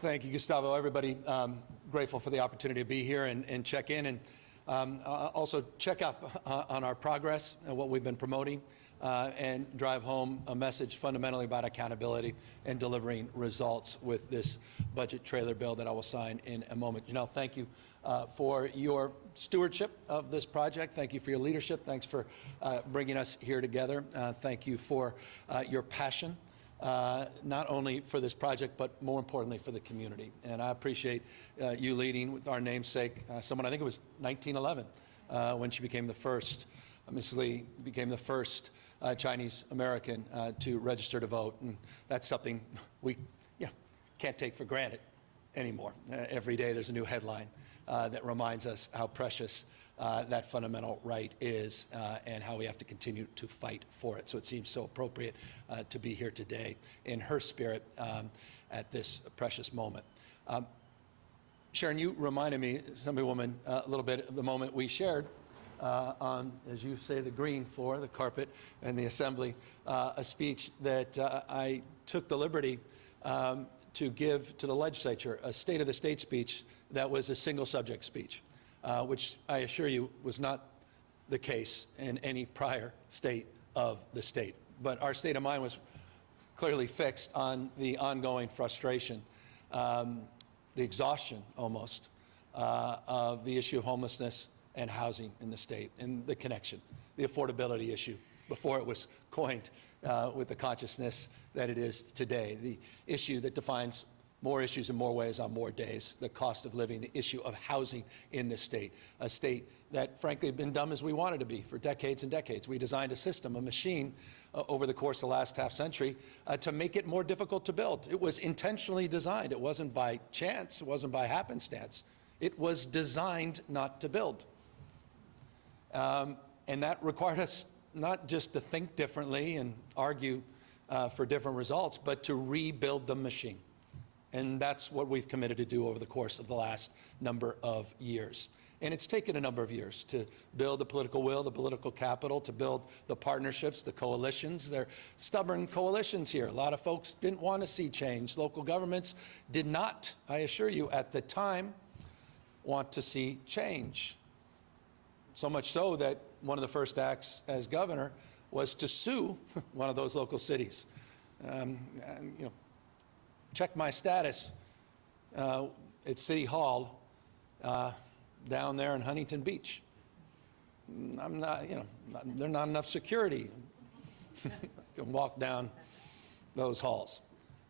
Thank you, Gustavo. Everybody, grateful for the opportunity to be here and check in and also check up on our progress and what we've been promoting and drive home a message fundamentally about accountability and delivering results with this budget trailer bill that I will sign in a moment. Janelle, thank you for your stewardship of this project. Thank you for your leadership. Thanks for bringing us here together. Thank you for your passion. Not only for this project, but more importantly for the community. And I appreciate you leading with our namesake, someone I think it was 1911 when she became the first, Miss Lee became the first Chinese American to register to vote. And that's something we can't take for granted anymore. Every day there's a new headline that reminds us how precious that fundamental right is and how we have to continue to fight for it. So it seems so appropriate to be here today in her spirit at this precious moment. Sharon, you reminded me, Assemblywoman, a little bit of the moment we shared on, as you say, the green floor, the carpet, and the Assembly, a speech that I took the liberty to give to the legislature, a State of the State speech that was a single subject speech, which I assure you was not the case in any prior state of the state. But our state of mind was clearly fixed on the ongoing frustration, the exhaustion almost, of the issue of homelessness and housing in the state, and the connection, the affordability issue, before it was coined with the consciousness that it is today. The issue that defines more issues in more ways on more days, the cost of living, the issue of housing in this state, a state that frankly had been dumb as we wanted to be for decades and decades. We designed a system, a machine over the course of the last half century to make it more difficult to build. It was intentionally designed. It wasn't by chance. It wasn't by happenstance. It was designed not to build. And that required us not just to think differently and argue for different results, but to rebuild the machine. And that's what we've committed to do over the course of the last number of years. And it's taken a number of years to build the political will, the political capital, to build the partnerships, the coalitions. They're stubborn coalitions here. A lot of folks didn't want to see change. Local governments did not, I assure you, at the time, want to see change. So much so that one of the first acts as governor was to sue one of those local cities. Check my status at City Hall down there in Huntington Beach. I'm not, there's not enough security to walk down those halls.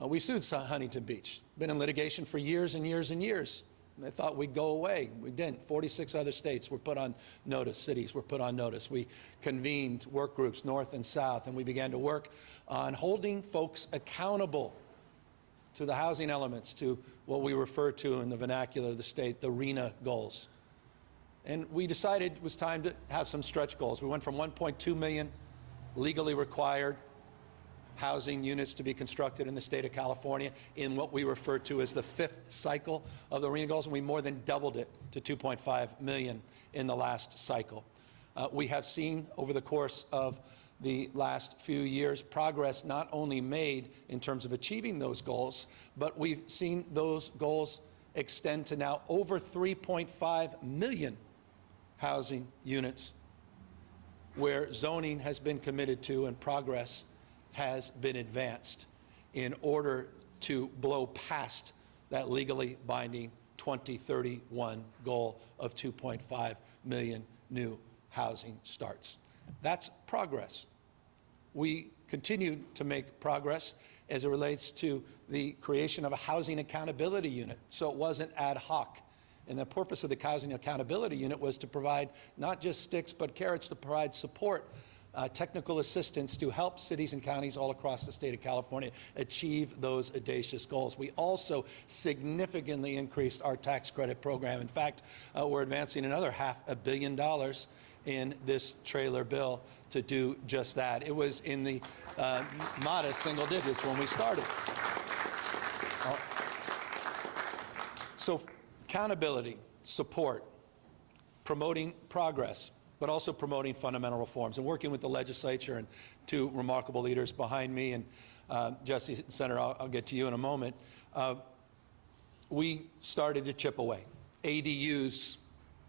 We sued Huntington Beach. Been in litigation for years and years and years. They thought we'd go away. We didn't. 46 other states were put on notice. Cities were put on notice. We convened work groups north and south, and we began to work on holding folks accountable to the housing elements, to what we refer to in the vernacular of the state, the RHNA goals. And we decided it was time to have some stretch goals. We went from 1.2 million legally required housing units to be constructed in the state of California in what we refer to as the fifth cycle of the RHNA goals, and we more than doubled it to 2.5 million in the last cycle. We have seen over the course of the last few years progress not only made in terms of achieving those goals, but we've seen those goals extend to now over 3.5 million housing units where zoning has been committed to and progress has been advanced in order to blow past that legally binding 2031 goal of 2.5 million new housing starts. That's progress. We continue to make progress as it relates to the creation of a housing accountability unit, so it wasn't ad hoc. And the purpose of the housing accountability unit was to provide not just sticks but carrots, to provide support, technical assistance to help cities and counties all across the state of California achieve those audacious goals. We also significantly increased our tax credit program. In fact, we're advancing another $500 million in this trailer bill to do just that. It was in the modest single digits when we started. So accountability, support, promoting progress, but also promoting fundamental reforms, and working with the legislature and two remarkable leaders behind me, and Jesse, Senator, I'll get to you in a moment. We started to chip away. ADUs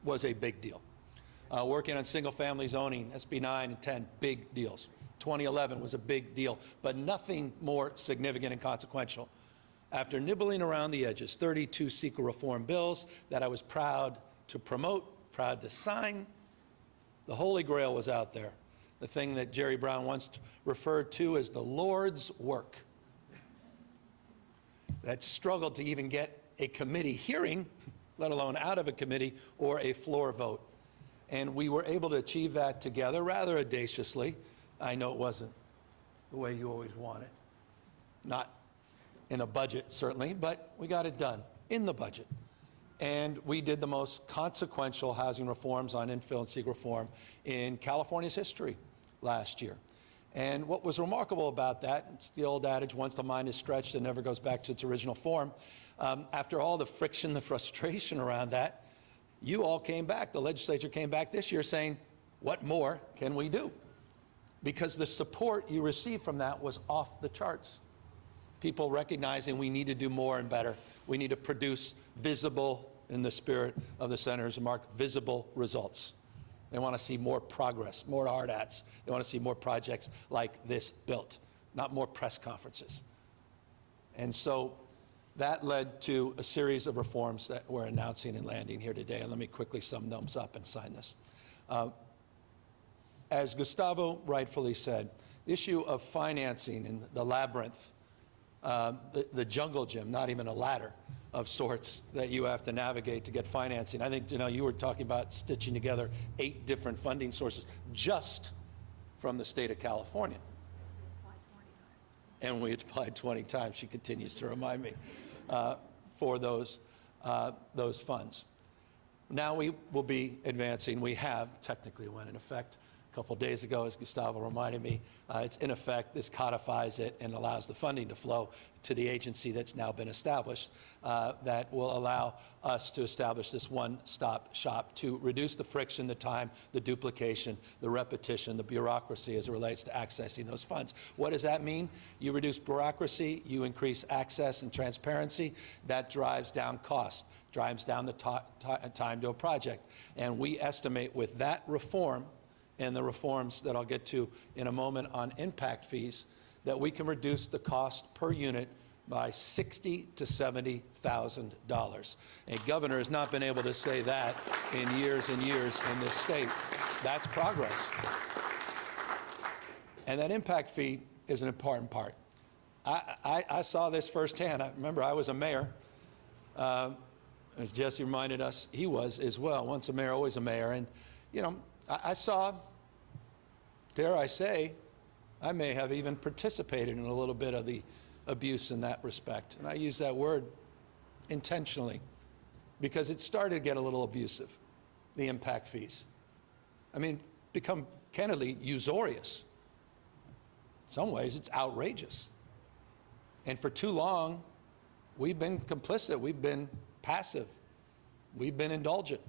was a big deal. Working on single-family zoning, SB 9 and 10, big deals. 2011 was a big deal, but nothing more significant and consequential. After nibbling around the edges, 32 CEQA reform bills that I was proud to promote, proud to sign, the Holy Grail was out there, the thing that Jerry Brown once referred to as the Lord's work, that struggled to even get a committee hearing, let alone out of a committee or a floor vote. And we were able to achieve that together rather audaciously. I know it wasn't the way you always want it, not in a budget certainly, but we got it done in the budget. And we did the most consequential housing reforms on infill and SEEK reform in California's history last year. And what was remarkable about that, it's the old adage, once the mind is stretched, it never goes back to its original form. After all the friction, the frustration around that, you all came back, the legislature came back this year saying, what more can we do? Because the support you received from that was off the charts. People recognizing we need to do more and better. We need to produce visible, in the spirit of the senator's remark, visible results. They want to see more progress, more RDATs. They want to see more projects like this built, not more press conferences. And so that led to a series of reforms that we're announcing and landing here today. And let me quickly sum them up and sign this. As Gustavo rightfully said, the issue of financing and the labyrinth, the jungle gym, not even a ladder of sorts that you have to navigate to get financing. I think, you were talking about stitching together 8 different funding sources just from the state of California. And we applied 20 times, she continues to remind me, for those funds. Now we will be advancing, we have technically went in effect a couple days ago, as Gustavo reminded me. It's in effect, this codifies it and allows the funding to flow to the agency that's now been established that will allow us to establish this one-stop shop to reduce the friction, the time, the duplication, the repetition, the bureaucracy as it relates to accessing those funds. What does that mean? You reduce bureaucracy, you increase access and transparency, that drives down costs, drives down the time to a project. And we estimate with that reform and the reforms that I'll get to in a moment on impact fees, that we can reduce the cost per unit by $60,000 to $70,000. A governor has not been able to say that in years and years in this state. That's progress. And that impact fee is an important part. I saw this firsthand. I remember I was a mayor. As Jesse reminded us, he was as well. Once a mayor, always a mayor. And, I saw, dare I say, I may have even participated in a little bit of the abuse in that respect. And I use that word intentionally because it started to get a little abusive, the impact fees. I mean, become candidly usurious. In some ways, it's outrageous. And for too long, we've been complicit. We've been passive. We've been indulgent.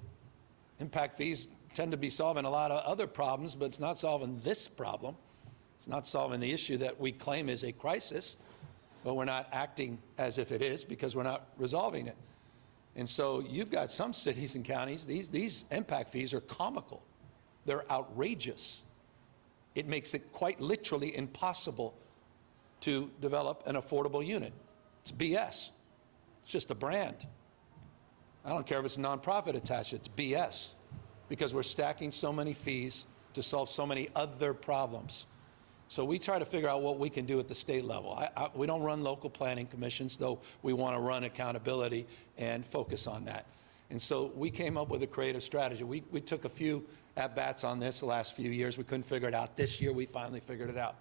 Impact fees tend to be solving a lot of other problems, but it's not solving this problem. It's not solving the issue that we claim is a crisis, but we're not acting as if it is because we're not resolving it. And so you've got some cities and counties, these impact fees are comical. They're outrageous. It makes it quite literally impossible to develop an affordable unit. It's BS. It's just a brand. I don't care if it's a nonprofit attached, it's BS. Because we're stacking so many fees to solve so many other problems. So we try to figure out what we can do at the state level. We don't run local planning commissions, though we want to run accountability and focus on that. And so we came up with a creative strategy. We took a few at-bats on this the last few years. We couldn't figure it out. This year, we finally figured it out.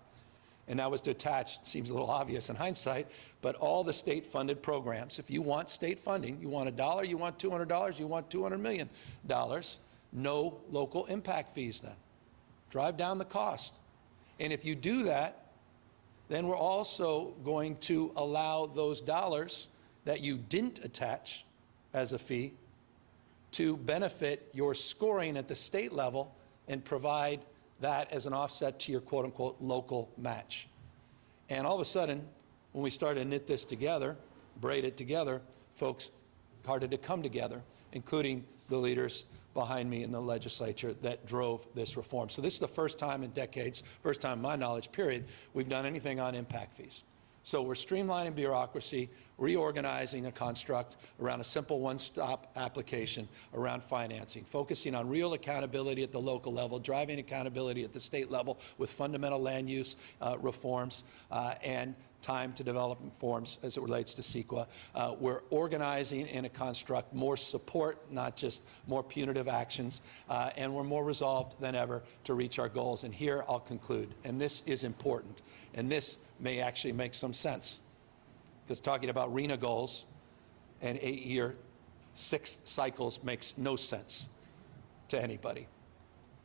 And that was to attach, seems a little obvious in hindsight, but all the state-funded programs. If you want state funding, you want $1, you want $200, you want $200 million, no local impact fees then. Drive down the cost. And if you do that, then we're also going to allow those dollars that you didn't attach as a fee to benefit your scoring at the state level and provide that as an offset to your quote-unquote local match. And all of a sudden, when we started to knit this together, braid it together, folks started to come together, including the leaders behind me in the legislature that drove this reform. So this is the first time in decades, first time in my knowledge period, we've done anything on impact fees. So we're streamlining bureaucracy, reorganizing a construct around a simple one-stop application around financing, focusing on real accountability at the local level, driving accountability at the state level with fundamental land use reforms and time to develop reforms as it relates to CEQA. We're organizing in a construct more support, not just more punitive actions, and we're more resolved than ever to reach our goals. And here I'll conclude, and this is important, and this may actually make some sense, because talking about RENA goals and 8-year 6 cycles makes no sense to anybody.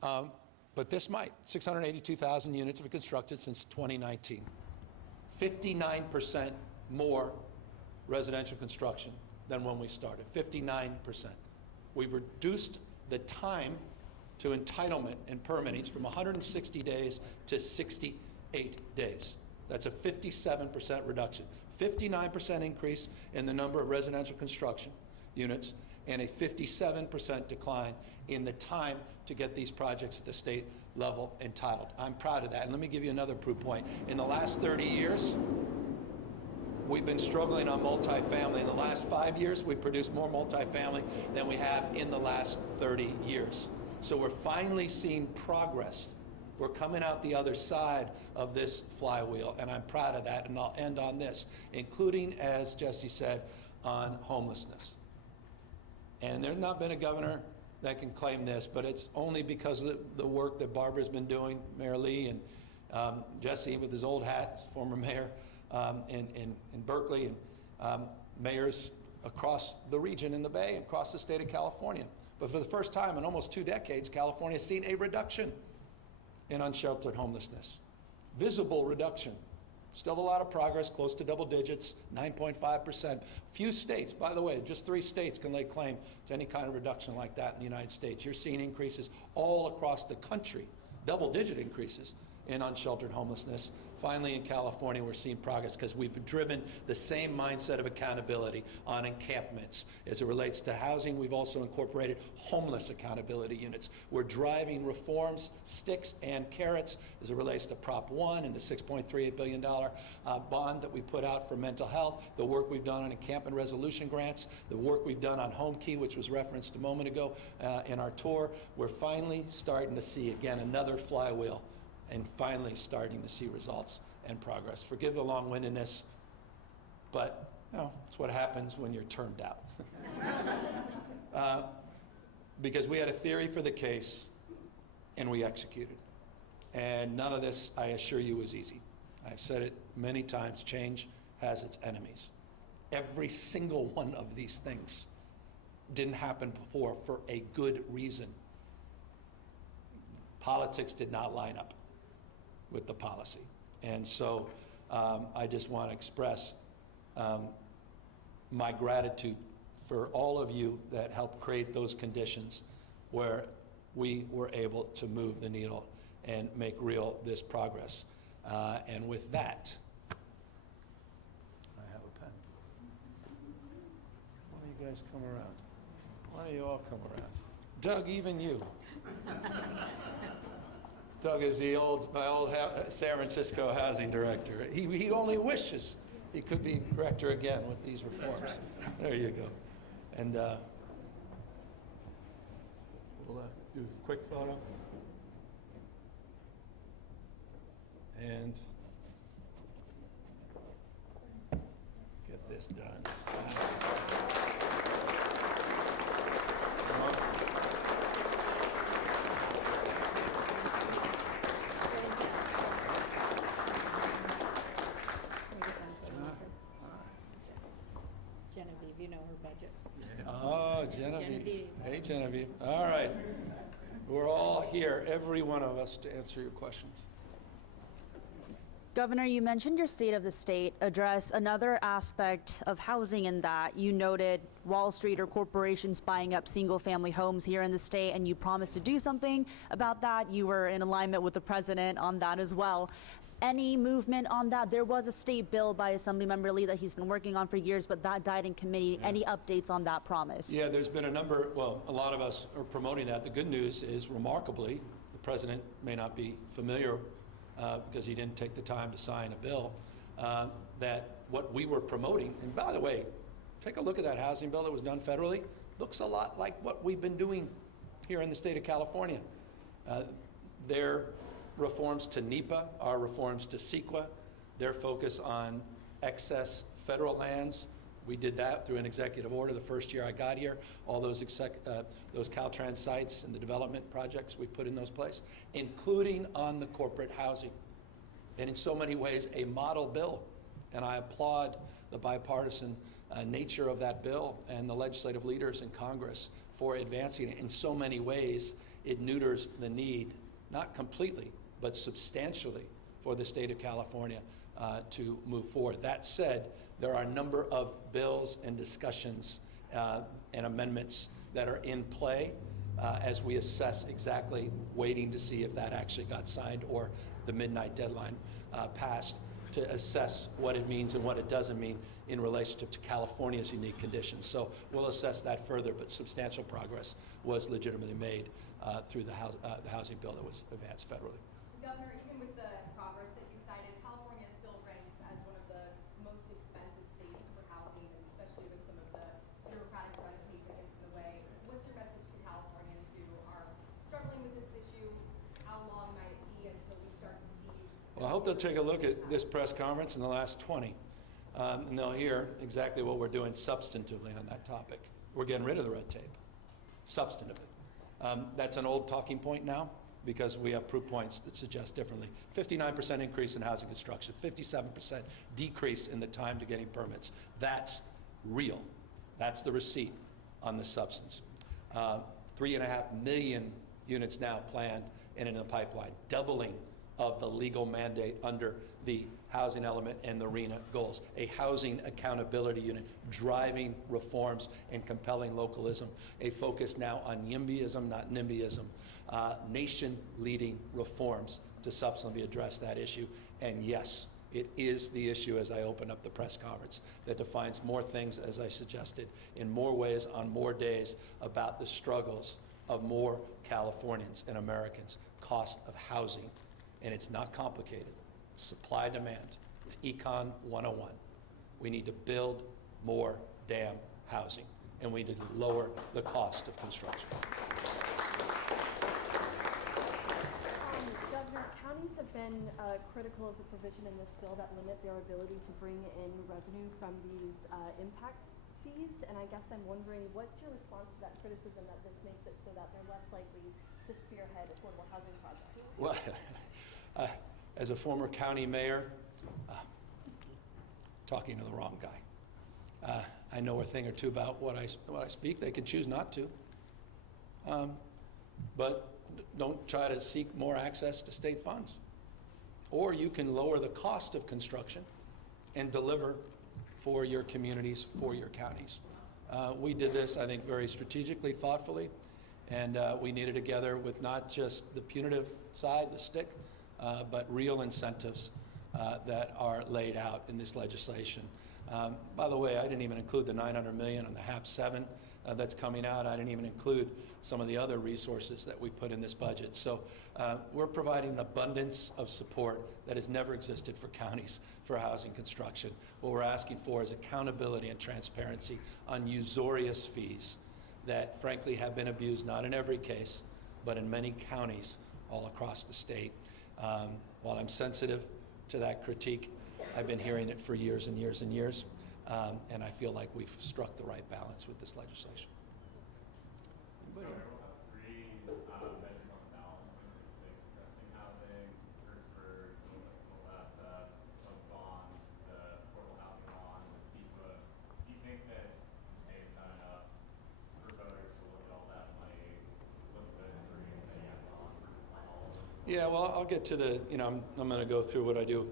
But this might. 682,000 units have been constructed since 2019. 59% more residential construction than when we started, 59%. We've reduced the time to entitlement and permitting from 160 days to 68 days. That's a 57% reduction. 59% increase in the number of residential construction units and a 57% decline in the time to get these projects at the state level entitled. I'm proud of that. And let me give you another proof point. In the last 30 years, we've been struggling on multifamily. In the last 5 years, we've produced more multifamily than we have in the last 30 years. So we're finally seeing progress. We're coming out the other side of this flywheel, and I'm proud of that, and I'll end on this, including, as Jesse said, on homelessness. And there's not been a governor that can claim this, but it's only because of the work that Barbara's been doing, Mayor Lee and Jesse with his old hat, former mayor in Berkeley, and mayors across the region in the Bay, across the state of California. But for the first time in almost 2 decades, California has seen a reduction in unsheltered homelessness. Visible reduction. Still a lot of progress, close to double digits, 9.5%. Few states, by the way, just 3 states can lay claim to any kind of reduction like that in the United States. You're seeing increases all across the country, double-digit increases in unsheltered homelessness. Finally, in California, we're seeing progress because we've driven the same mindset of accountability on encampments. As it relates to housing, we've also incorporated homeless accountability units. We're driving reforms, sticks and carrots, as it relates to Prop 1 and the $6.38 billion bond that we put out for mental health, the work we've done on encampment resolution grants, the work we've done on Home Key, which was referenced a moment ago in our tour. We're finally starting to see, again, another flywheel, and finally starting to see results and progress. Forgive the long-windedness, but it's what happens when you're termed out. Because we had a theory for the case, and we executed. And none of this, I assure you, was easy. I've said it many times, change has its enemies. Every single one of these things didn't happen before for a good reason. Politics did not line up with the policy. And so I just want to express my gratitude for all of you that helped create those conditions where we were able to move the needle and make real this progress. And with that, I have a pen. Why don't you guys come around? Why don't you all come around? Doug, even you. Doug is my old San Francisco housing director. He only wishes he could be director again with these reforms. There you go. And we'll do a quick photo. And get this done. Genevieve, you know her budget. Oh, Genevieve. Hey, Genevieve. All right. We're all here, every one of us, to answer your questions. Governor, you mentioned your state of the state. Address another aspect of housing in that you noted Wall Street or corporations buying up single-family homes here in the state, and you promised to do something about that. You were in alignment with the president on that as well. Any movement on that? There was a state bill by Assemblymember Lee that he's been working on for years, but that died in committee. Yeah. Any updates on that promise? Yeah, there's been a lot of us are promoting that. The good news is, remarkably, the president may not be familiar because he didn't take the time to sign a bill, that what we were promoting, and by the way, take a look at that housing bill that was done federally, looks a lot like what we've been doing here in the state of California. Their reforms to NEPA, our reforms to CEQA, their focus on excess federal lands. We did that through an executive order the first year I got here. All those Caltrans sites and the development projects we put in those places, including on the corporate housing. And in so many ways, a model bill. And I applaud the bipartisan nature of that bill and the legislative leaders in Congress for advancing it. In so many ways, it neuters the need, not completely, but substantially, for the state of California to move forward. That said, there are a number of bills and discussions and amendments that are in play as we assess exactly, waiting to see if that actually got signed or the midnight deadline passed, to assess what it means and what it doesn't mean in relationship to California's unique conditions. So we'll assess that further, but substantial progress was legitimately made through the housing bill that was advanced federally. Governor, even with the progress that you cited, California still ranks as one of the most expensive states for housing, and especially with some of the bureaucratic red tape that gets in the way. What's your message to Californians who are struggling with this issue? How long might it be until we start to see? Well, I hope they'll take a look at this press conference in the last 20, and they'll hear exactly what we're doing substantively on that topic. We're getting rid of the red tape, substantively. That's an old talking point now, because we have proof points that suggest differently. 59% increase in housing construction, 57% decrease in the time to getting permits. That's real. That's the receipt on the substance. 3.5 million units now planned and in the pipeline, doubling of the legal mandate under the housing element and the RHNA goals. A housing accountability unit driving reforms and compelling localism. A focus now on YIMBYism, not NIMBYism. Nation-leading reforms to substantively address that issue. And yes, it is the issue, as I open up the press conference, that defines more things, as I suggested, in more ways, on more days, about the struggles of more Californians and Americans. Cost of housing. And it's not complicated. It's supply demand. It's Econ 101. We need to build more damn housing, and we need to lower the cost of construction. Governor, counties have been critical of the provision in this bill that limit their ability to bring in revenue from these impact fees, and I guess I'm wondering, what's your response to that criticism that this makes it so that they're less likely to spearhead affordable housing projects? Well, as a former county mayor, talking to the wrong guy. I know a thing or two about what I speak. They can choose not to. But don't try to seek more access to state funds. Or you can lower the cost of construction and deliver for your communities, for your counties. We did this, I think, very strategically, thoughtfully, and we knitted together with not just the punitive side, the stick, but real incentives that are laid out in this legislation. By the way, I didn't even include the $900 million on the HAP 7 that's coming out. I didn't even include some of the other resources that we put in this budget. So we're providing an abundance of support that has never existed for counties for housing construction. What we're asking for is accountability and transparency on usurious fees that frankly have been abused, not in every case, but in many counties all across the state. While I'm sensitive to that critique, I've been hearing it for years and years and years, and I feel like we've struck the right balance with this legislation. So everyone have three measures on the ballot, 26, addressing housing, Hertzberg, Olesa, Trump's bond, the affordable housing bond, and CEQA. Do you think that the state has done enough for voters to look at all that money, look at those three, and say yes on all of them? Yeah, well, I'll get to the, I'm going to go through what I do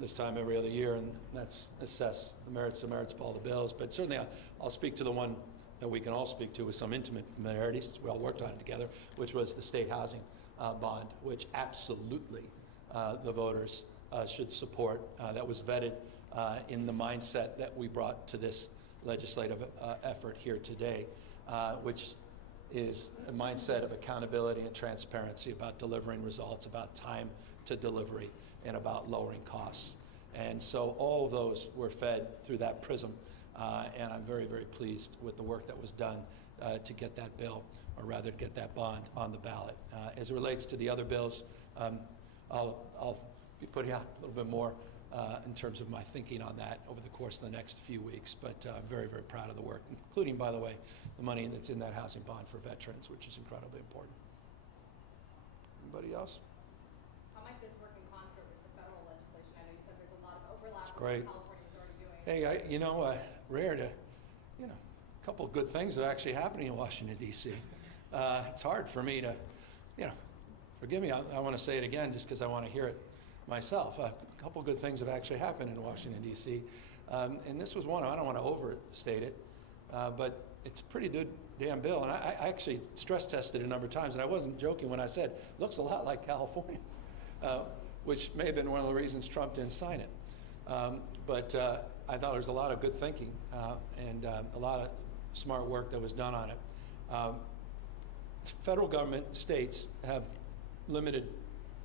this time every other year, and that's assess the merits, demerits of all the bills. But certainly I'll speak to the one that we can all speak to with some intimate familiarities. We all worked on it together, which was the state housing bond, which absolutely the voters should support, that was vetted in the mindset that we brought to this legislative effort here today, which is a mindset of accountability and transparency about delivering results, about time to delivery, and about lowering costs. And so all of those were fed through that prism, and I'm very, very pleased with the work that was done to get that bill, or rather to get that bond on the ballot. As it relates to the other bills, I'll be putting out a little bit more in terms of my thinking on that over the course of the next few weeks, but I'm very, very proud of the work, including, by the way, the money that's in that housing bond for veterans, which is incredibly important. Anybody else? How might this work in concert with the federal legislation? I know you said there's a lot of overlap That's with great. what California's already doing. Hey, rare to, a couple of good things are actually happening in Washington, D.C. It's hard for me to, forgive me, I want to say it again just because I want to hear it myself. A couple of good things have actually happened in Washington, D.C. And this was one. I don't want to overstate it, but it's a pretty good damn bill. And I actually stress tested it a number of times, and I wasn't joking when I said, looks a lot like California, which may have been one of the reasons Trump didn't sign it. But I thought there was a lot of good thinking and a lot of smart work that was done on it. Federal government, states have limited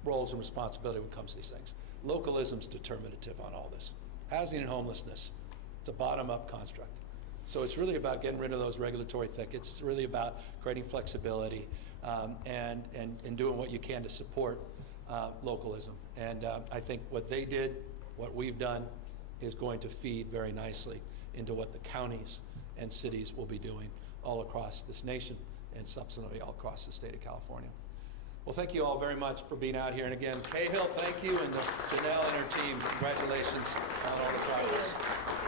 roles and responsibility when it comes to these things. Localism's determinative on all this. Housing and homelessness, it's a bottom-up construct. So it's really about getting rid of those regulatory thickets. It's really about creating flexibility and doing what you can to support localism. And I think what they did, what we've done, is going to feed very nicely into what the counties and cities will be doing all across this nation and subsequently all across the state of California. Well, thank you all very much for being out here. And again, Cahill, thank you, and Janelle and her team, congratulations on all the progress.